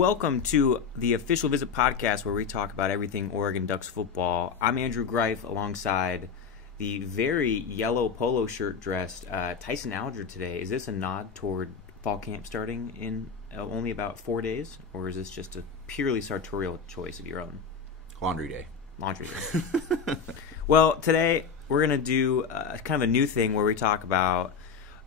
Welcome to the Official Visit podcast where we talk about everything Oregon Ducks football. I'm Andrew Greif alongside the very yellow polo shirt dressed Tyson Alger today. Is this a nod toward fall camp starting in only about 4 days, or is this just a purely sartorial choice of your own? Laundry day. Laundry day. Well, today we're going to do kind of a new thing where we talk about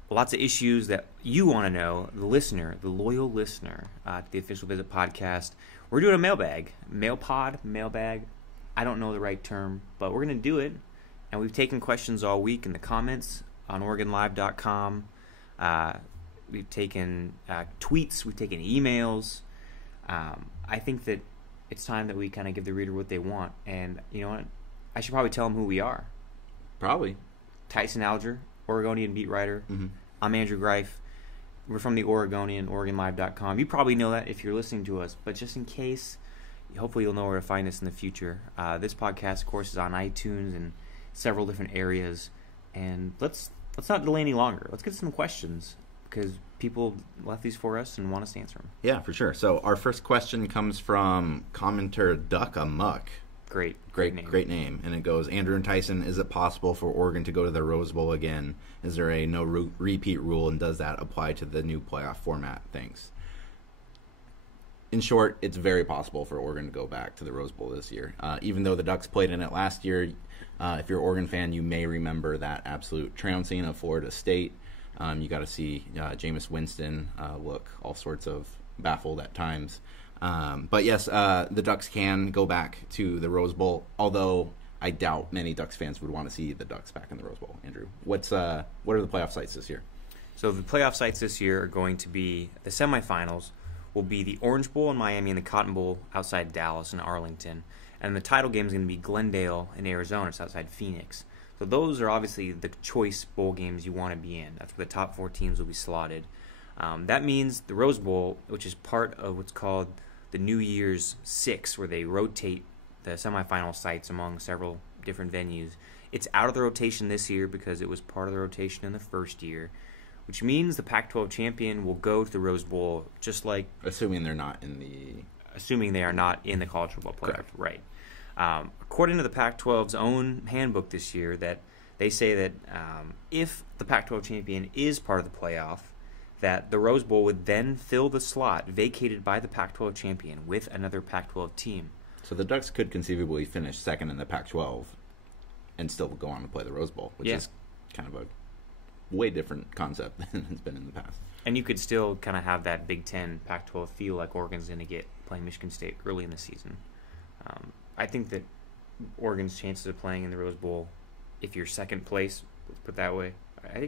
lots of issues that you want to know, the listener, the loyal listener to the Official Visit podcast. We're doing a mailbag. Mailbag. I don't know the right term, but we're going to do it. And we've taken questions all week in the comments on OregonLive.com. We've taken tweets. We've taken emails. I think that it's time that we kind of give the reader what they want. And you know what? I should probably tell them who we are. Probably. Tyson Alger, Oregonian beat writer. Mm-hmm. I'm Andrew Greif. We're from the Oregonian, OregonLive.com. You probably know that if you're listening to us, but just in case, hopefully you'll know where to find us in the future. This podcast, of course, is on iTunes and several different areas. And let's not delay any longer. Let's get some questions because people left these for us and want us to answer them. Yeah, for sure. So our first question comes from commenter Duck Amuck. Great name. And it goes, Andrew and Tyson, is it possible for Oregon to go to the Rose Bowl again? Is there a no repeat rule, and does that apply to the new playoff format? Thanks. In short, it's very possible for Oregon to go back to the Rose Bowl this year. Even though the Ducks played in it last year, if you're an Oregon fan, you may remember that absolute trouncing of Florida State. You got to see Jameis Winston look all sorts of baffled at times. But yes, the Ducks can go back to the Rose Bowl, although I doubt many Ducks fans would want to see the Ducks back in the Rose Bowl. Andrew, what are the playoff sites this year? So the playoff sites this year are going to be, the semifinals will be the Orange Bowl in Miami and the Cotton Bowl outside Dallas and Arlington. And the title game is going to be Glendale in Arizona. It's outside Phoenix. So those are obviously the choice bowl games you want to be in. That's where the top 4 teams will be slotted. That means the Rose Bowl, which is part of what's called the New Year's Six, where they rotate the semifinal sites among several different venues. It's out of the rotation this year because it was part of the rotation in the first year, which means the Pac-12 champion will go to the Rose Bowl, just like assuming they are not in the college football playoff. Correct. Right. According to the Pac-12's own handbook this year, that they say that if the Pac-12 champion is part of the playoff, that the Rose Bowl would then fill the slot vacated by the Pac-12 champion with another Pac-12 team. So the Ducks could conceivably finish second in the Pac-12 and still go on to play the Rose Bowl, which is kind of a way different concept than it's been in the past. And you could still kind of have that Big Ten Pac-12 feel like Oregon's going to get playing Michigan State early in the season. I think that Oregon's chances of playing in the Rose Bowl, if you're second place, let's put it that way, I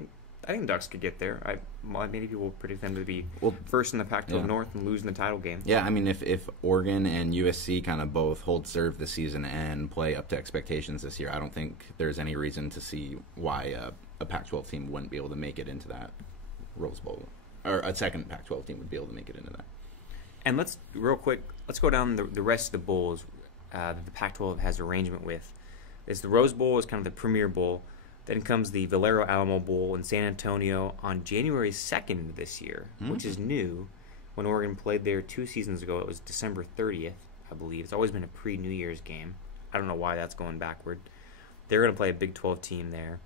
think the Ducks could get there. Many people predict them to be first in the Pac-12 North and lose in the title game. Yeah, I mean, if Oregon and USC kind of both hold serve this season and play up to expectations this year, I don't think there's any reason to see why a Pac-12 team wouldn't be able to make it into that Rose Bowl, or a second Pac-12 team would be able to make it into that. And let's go down the rest of the bowls that the Pac-12 has arrangement with. The Rose Bowl is kind of the premier bowl. Then comes the Valero Alamo Bowl in San Antonio on January 2nd this year, which is new. When Oregon played there 2 seasons ago, it was December 30th, I believe. It's always been a pre-New Year's game. I don't know why that's going backward. They're going to play a Big 12 team there.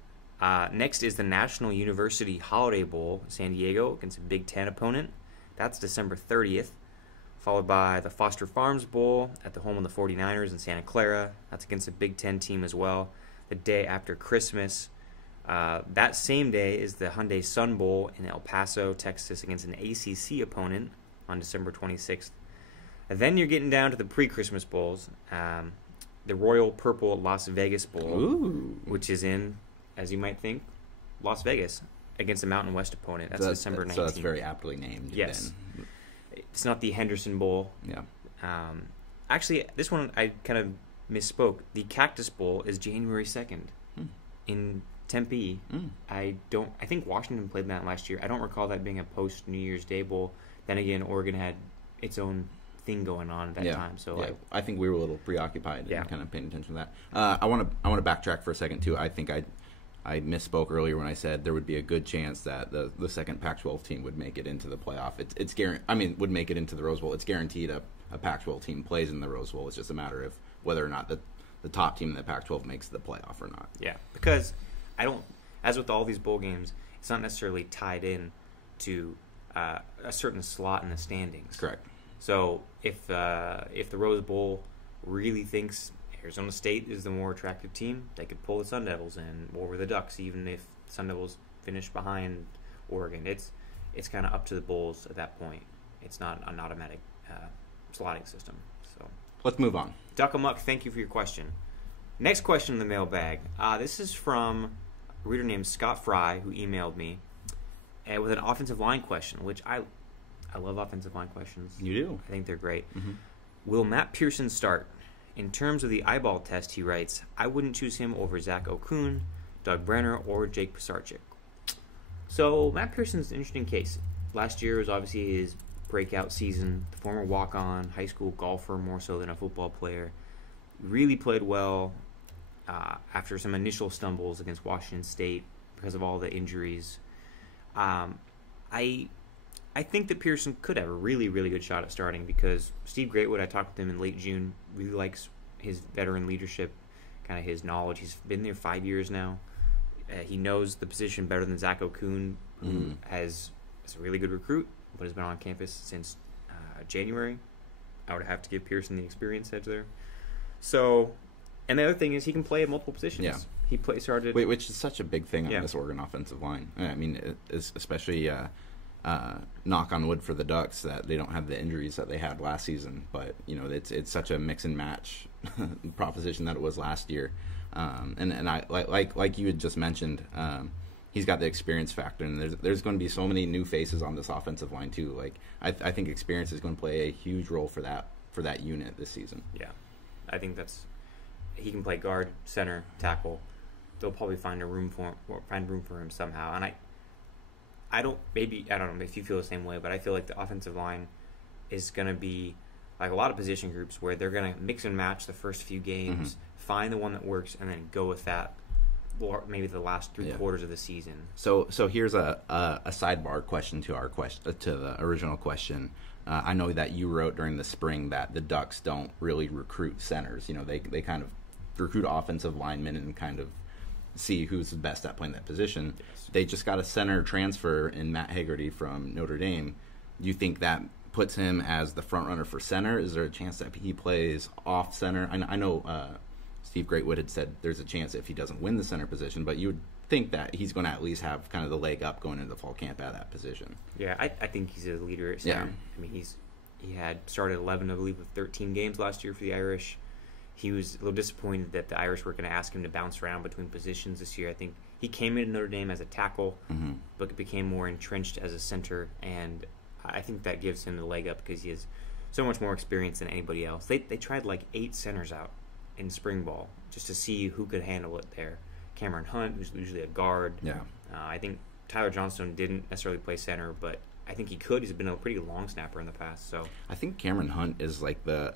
Next is the National University Holiday Bowl in San Diego against a Big 10 opponent. That's December 30th, followed by the Foster Farms Bowl at the home of the 49ers in Santa Clara. That's against a Big 10 team as well. The day after Christmas. That same day is the Hyundai Sun Bowl in El Paso, Texas, against an ACC opponent on December 26th. And then you're getting down to the pre-Christmas bowls. The Royal Purple Las Vegas Bowl, which is in, as you might think, Las Vegas, against a Mountain West opponent. That's December 19th. So that's very aptly named. Yes. Then. It's not the Henderson Bowl. Yeah. Actually, this one I kind of misspoke. The Cactus Bowl is January 2nd in Tempe. I think Washington played that last year. I don't recall that being a post New Year's Day bowl. Then again, Oregon had its own thing going on at that time. So I think we were a little preoccupied and kind of paying attention to that. I want to backtrack for a second too. I think I I misspoke earlier when I said there would be a good chance that the second Pac-12 team would make it into the playoff. It's would make it into the Rose Bowl. It's guaranteed a Pac-12 team plays in the Rose Bowl. It's just a matter of whether or not the top team in the Pac-12 makes the playoff or not. Yeah, because as with all these bowl games, it's not necessarily tied in to a certain slot in the standings. Correct. So if the Rose Bowl really thinks Arizona State is the more attractive team, they could pull the Sun Devils in, or the Ducks, even if Sun Devils finish behind Oregon. It's kind of up to the Bulls at that point. It's not an automatic slotting system. So let's move on. Duck 'em Muck, thank you for your question. Next question in the mailbag. This is from a reader named Scott Fry, who emailed me with an offensive line question, which I love offensive line questions. You do? I think they're great. Mm-hmm. Will Matt Pearson start? In terms of the eyeball test, he writes, I wouldn't choose him over Zach Okun, Doug Brenner, or Jake Pisarcik. So Matt Pearson's an interesting case. Last year was obviously his breakout season. The former walk-on, high school golfer more so than a football player. Really played well after some initial stumbles against Washington State because of all the injuries. I think that Pearson could have a really, really good shot at starting because Steve Greatwood, I talked with him in late June, really likes his veteran leadership, kind of his knowledge. He's been there 5 years now. He knows the position better than Zach Okun, who is a really good recruit, but has been on campus since January. I would have to give Pearson the experience edge there. So, and the other thing is he can play at multiple positions. Yeah. He started... Which is such a big thing on this Oregon offensive line. I mean, especially... knock on wood for the Ducks that they don't have the injuries that they had last season, but it's such a mix and match proposition that it was last year, and I like you had just mentioned, he's got the experience factor, and there's going to be so many new faces on this offensive line too. Like I think experience is going to play a huge role for that unit this season. Yeah, I think he can play guard, center, tackle. They'll probably find room for him somehow, and I don't know if you feel the same way, but I feel like the offensive line is going to be like a lot of position groups where they're going to mix and match the first few games, find the one that works, and then go with that maybe the last three quarters of the season. So here's a sidebar question to the original question. I know that you wrote during the spring that the Ducks don't really recruit centers. They kind of recruit offensive linemen and kind of see who's the best at playing that position. Yes. They just got a center transfer in Matt Hagerty from Notre Dame. Do you think that puts him as the front runner for center? Is there a chance that he plays off center? I know Steve Greatwood had said there's a chance if he doesn't win the center position, but you would think that he's going to at least have kind of the leg up going into the fall camp at that position. Yeah, I think he's a leader at center. Yeah. I mean, he had started 11, I believe, with 13 games last year for the Irish. He was a little disappointed that the Irish were going to ask him to bounce around between positions this year. I think he came into Notre Dame as a tackle, but became more entrenched as a center, and I think that gives him the leg up because he has so much more experience than anybody else. They tried like 8 centers out in spring ball just to see who could handle it there. Cameron Hunt, who's usually a guard. Yeah. I think Tyler Johnstone didn't necessarily play center, but I think he could. He's been a pretty long snapper in the past. So I think Cameron Hunt is like the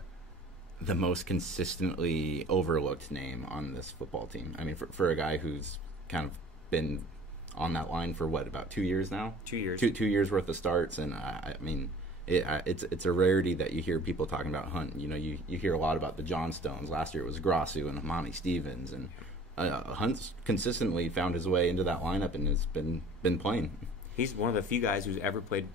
most consistently overlooked name on this football team. I mean, for a guy who's kind of been on that line for about 2 years now? 2 years. 2 years worth of starts, and I mean, it's a rarity that you hear people talking about Hunt. You hear a lot about the Johnstones. Last year it was Grossu and Hamani Stevens, and Hunt's consistently found his way into that lineup and has been playing. He's one of the few guys who's ever played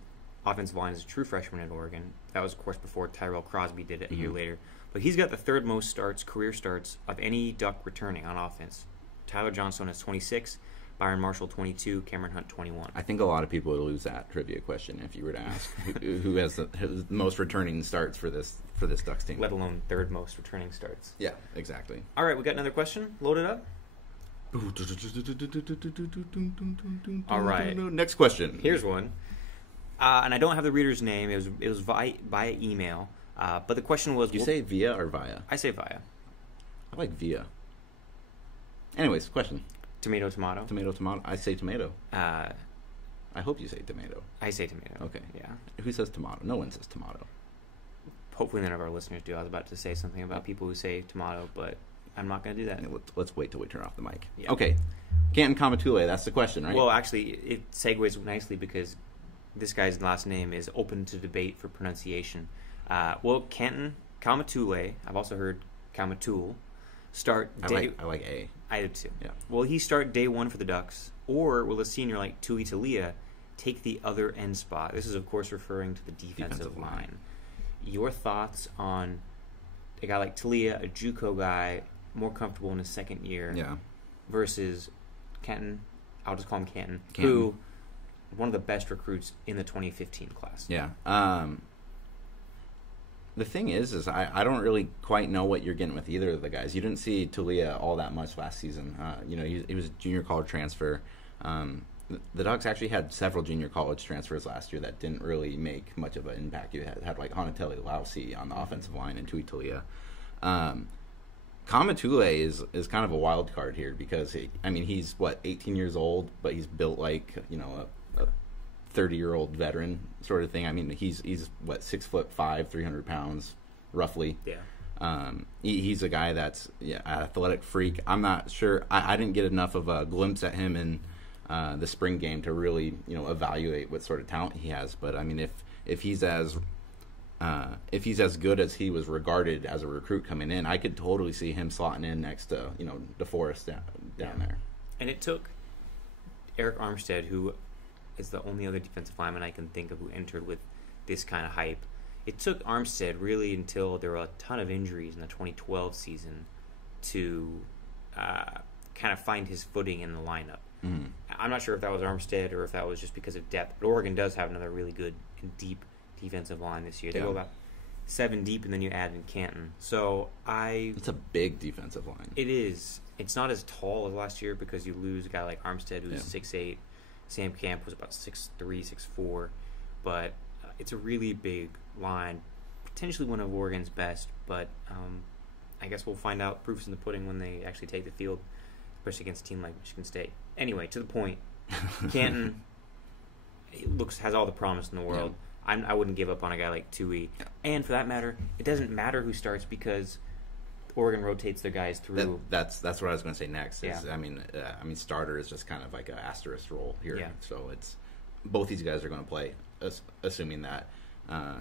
offensive line as a true freshman at Oregon. That was, of course, before Tyrell Crosby did it a year later. But he's got the third most career starts of any Duck returning on offense. Tyler Johnstone has 26, Byron Marshall 22, Cameron Hunt 21. I think a lot of people would lose that trivia question if you were to ask who has the most returning starts for this Ducks team. Let alone third most returning starts. Yeah, exactly. All right, we got another question. Load it up. All right. Next question. Here's one. And I don't have the reader's name. It was via email. But the question was... Do you say via or via? I say via. I like via. Anyways, question. Tomato, tomato. Tomato, tomato. I say tomato. I hope you say tomato. I say tomato. Okay. Yeah. Who says tomato? No one says tomato. Hopefully none of our listeners do. I was about to say something about people who say tomato, but I'm not going to do that. Let's wait till we turn off the mic. Yeah. Okay. Canton Kamatule, that's the question, right? Well, actually, it segues nicely because this guy's last name is open to debate for pronunciation. Canton Kamatule, I've also heard Kamatul, I like A. I do too. Yeah. Will he start day one for the Ducks, or will a senior like Tui Talia take the other end spot? This is, of course, referring to the defensive line. Your thoughts on a guy like Talia, a JUCO guy, more comfortable in his second year, versus Kenton, I'll just call him Kenton, who one of the best recruits in the 2015 class. Yeah. The thing is I don't really quite know what you're getting with either of the guys. You didn't see Talia all that much last season. He was a junior college transfer. The Ducks actually had several junior college transfers last year that didn't really make much of an impact. You had like Hanateli Lausi on the offensive line and Tui Talia. Kamatule is kind of a wild card here because he's 18 years old, but he's built like a 30-year-old veteran sort of thing. He's 6'5", 300 pounds roughly. Yeah. He's a guy that's an athletic freak. I'm not sure. I didn't get enough of a glimpse at him in the spring game to really evaluate what sort of talent he has. But if he's as good as he was regarded as a recruit coming in, I could totally see him slotting in next to DeForest down there. And it took Eric Armstead, who is the only other defensive lineman I can think of who entered with this kind of hype. It took Armstead really until there were a ton of injuries in the 2012 season to kind of find his footing in the lineup. Mm-hmm. I'm not sure if that was Armstead or if that was just because of depth, but Oregon does have another really good and deep defensive line this year. They go about 7 deep, and then you add in Canton. So it's a big defensive line. It is. It's not as tall as last year because you lose a guy like Armstead who's 6'8". Sam Camp was about 6'3", 6'4", but it's a really big line, potentially one of Oregon's best. But I guess we'll find out proofs in the pudding when they actually take the field, especially against a team like Michigan State. Anyway, to the point, Canton has all the promise in the world. Yeah. I wouldn't give up on a guy like Tui. And for that matter, it doesn't matter who starts because Oregon rotates their guys through. That's what I was going to say next. Starter is just kind of like an asterisk role here. Yeah. So it's both these guys are going to play, assuming that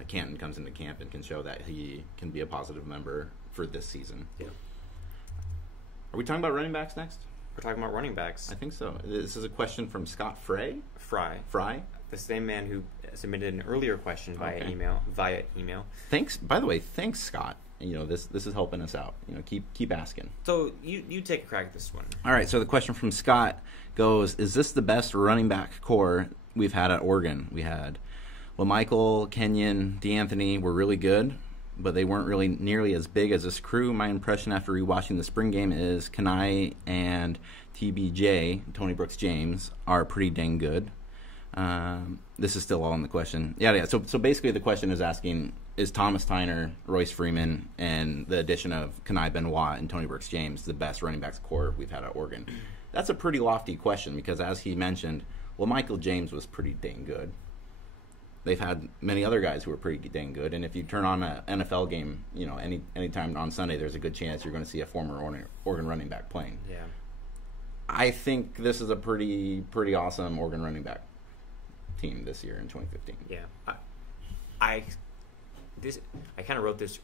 Canton comes into camp and can show that he can be a positive member for this season. Yeah. Are we talking about running backs next? We're talking about running backs. I think so. This is a question from Scott Fry. The same man who submitted an earlier question via email. Thanks. By the way, thanks, Scott. This is helping us out. Keep asking. So you take a crack at this one. All right. So the question from Scott goes: is this the best running back core we've had at Oregon? We had Michael, Kenyon, DeAnthony were really good, but they weren't really nearly as big as this crew. My impression after rewatching the spring game is Kenai and TBJ, Tony Brooks James, are pretty dang good. This is still all in the question. Yeah. So basically the question is asking, is Thomas Tyner, Royce Freeman, and the addition of Kenai Benoit and Tony Brooks James the best running backs core we've had at Oregon? That's a pretty lofty question because, as he mentioned, Michael James was pretty dang good. They've had many other guys who were pretty dang good, and if you turn on an NFL game, anytime on Sunday, there's a good chance you're going to see a former Oregon running back playing. Yeah, I think this is a pretty awesome Oregon running back team this year in 2015. Yeah, I kind of wrote this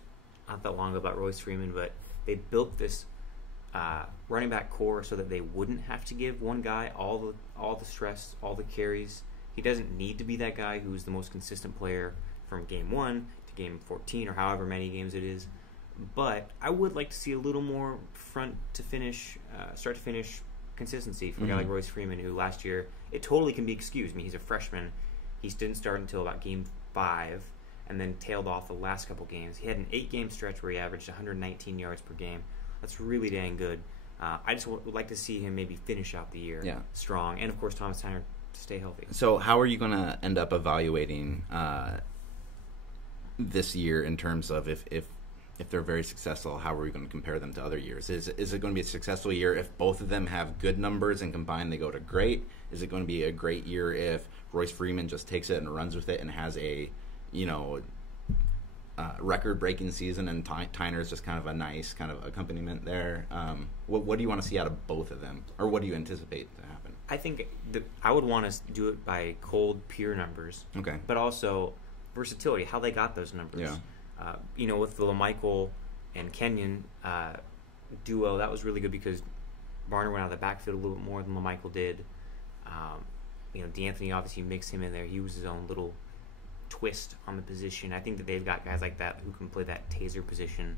not that long ago about Royce Freeman, but they built this running back core so that they wouldn't have to give one guy all the stress, all the carries. He doesn't need to be that guy who's the most consistent player from game 1 to game 14 or however many games it is. But I would like to see a little more start to finish consistency from a guy like Royce Freeman, who last year, it totally can be excused. He's a freshman. He didn't start until about game 5 and then tailed off the last couple games. He had an 8-game stretch where he averaged 119 yards per game. That's really dang good. I just would like to see him maybe finish out the year strong. And, of course, Thomas Tyner to stay healthy. So how are you going to end up evaluating this year in terms of if they're very successful, how are we going to compare them to other years? Is it going to be a successful year if both of them have good numbers and combined they go to great? Is it going to be a great year if Royce Freeman just takes it and runs with it and has a record-breaking season, and Tyner is just kind of a nice kind of accompaniment there. What do you want to see out of both of them, or what do you anticipate to happen? I think I would want to do it by cold, pure numbers. Okay. But also versatility, how they got those numbers. Yeah. With the LaMichael and Kenyon duo, that was really good because Barner went out of the backfield a little bit more than LaMichael did. D'Anthony obviously mixed him in there. He was his own little twist on the position. I think that they've got guys like that who can play that taser position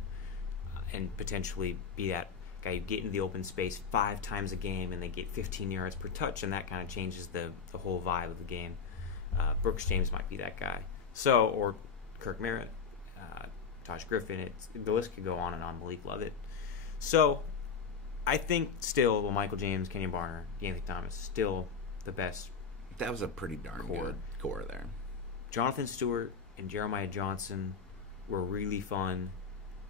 and potentially be that guy you get into the open space 5 times a game and they get 15 yards per touch, and that kind of changes the whole vibe of the game. Brooks James might be that guy. Or Kirk Merritt, Tosh Griffin. The list could go on and on. Malik Lovett. So I think still Michael James, Kenyon Barner, D'Anthony Thomas, still the best. That was a pretty darn good core there. Jonathan Stewart and Jeremiah Johnson were really fun.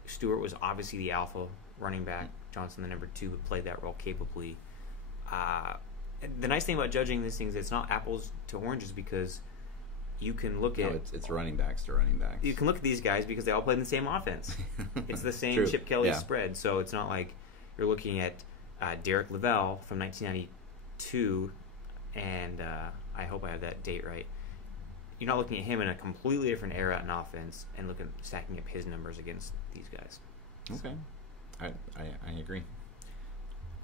Stewart was obviously the alpha running back. Johnson, the number 2, who played that role capably. The nice thing about judging these things, it's not apples to oranges because you can look at... No, it's running backs to running backs. You can look at these guys because they all play in the same offense. It's the same Chip Kelly spread. So it's not like you're looking at Derek Lavelle from 1992, and I hope I have that date right. You're not looking at him in a completely different era in offense and stacking up his numbers against these guys. Okay. I agree.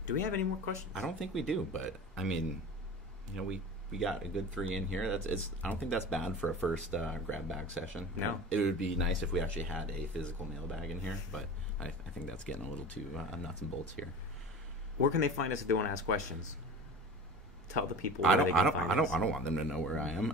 Do we have any more questions? I don't think we do, but I mean, we got a good 3 in here. I don't think that's bad for a first grab bag session. No. It would be nice if we actually had a physical mailbag in here, but I think that's getting a little too nuts and bolts here. Where can they find us if they want to ask questions? Tell the people. I don't want them to know where I am.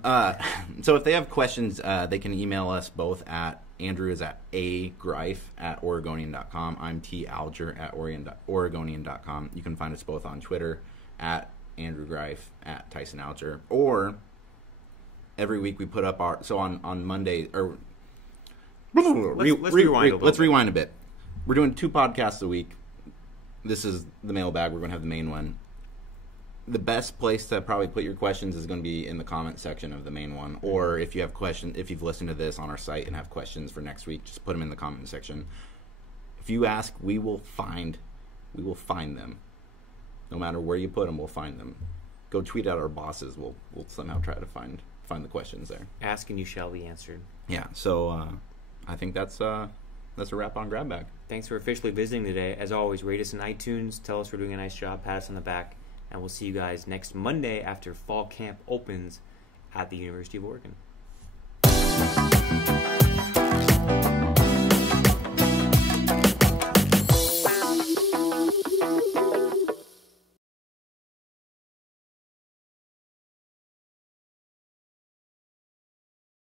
So if they have questions, they can email us both at Andrew is at agreif@oregonian.com. I'm T Alger at Oregonian.com. You can find us both on Twitter at Andrew Greif at Tyson Alger, or every week we put up on Monday or let's rewind a bit. We're doing 2 podcasts a week. This is the mailbag. We're going to have the main one. The best place to probably put your questions is going to be in the comment section of the main one. Or if you have questions, if you've listened to this on our site and have questions for next week, just put them in the comment section. If you ask, we will find them. No matter where you put them, we'll find them. Go tweet at our bosses. We'll somehow try to find the questions there. Ask and you shall be answered. Yeah. So I think that's a wrap on Grab Bag. Thanks for officially visiting today. As always, rate us in iTunes. Tell us we're doing a nice job. Pat us on the back. And we'll see you guys next Monday after fall camp opens at the University of Oregon.